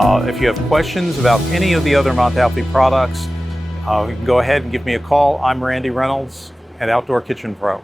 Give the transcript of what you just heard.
If you have questions about any of the other Mont Alpi products, you can go ahead and give me a call. I'm Randy Reynolds at Outdoor Kitchen Pro.